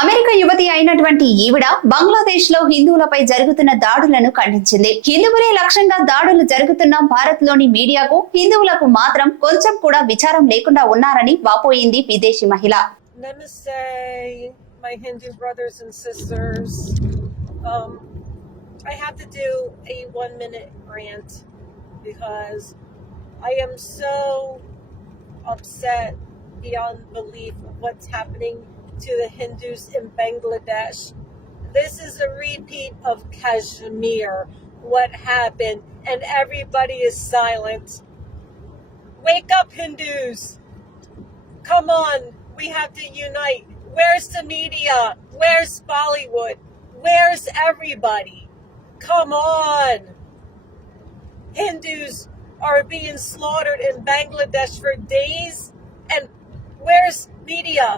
అమెరికా యువతి అయినటువంటి ఈవిడ బంగ్లాదేశ్ లో హిందువులపై జరుగుతున్న దాడులను ఖండించింది. హిందువులే లక్ష్యంగా దాడులు జరుగుతున్న భారత్ లోని మీడియాకు హిందువులకు మాత్రం కొంచెం కూడా విచారం లేకుండా ఉన్నారని వాపోయింది విదేశీ మహిళ. Namaste, my Hindu brothers and sisters. I have to do a 1-minute rant because I am so upset beyond belief of what's happening to the Hindus in Bangladesh. This is a repeat of Kashmir, what happened, and everybody is silent. Wake up, Hindus! Come on, we have to unite. Where's the media? Where's Bollywood? Where's everybody? Come on! Hindus are being slaughtered in Bangladesh for days, and where's media?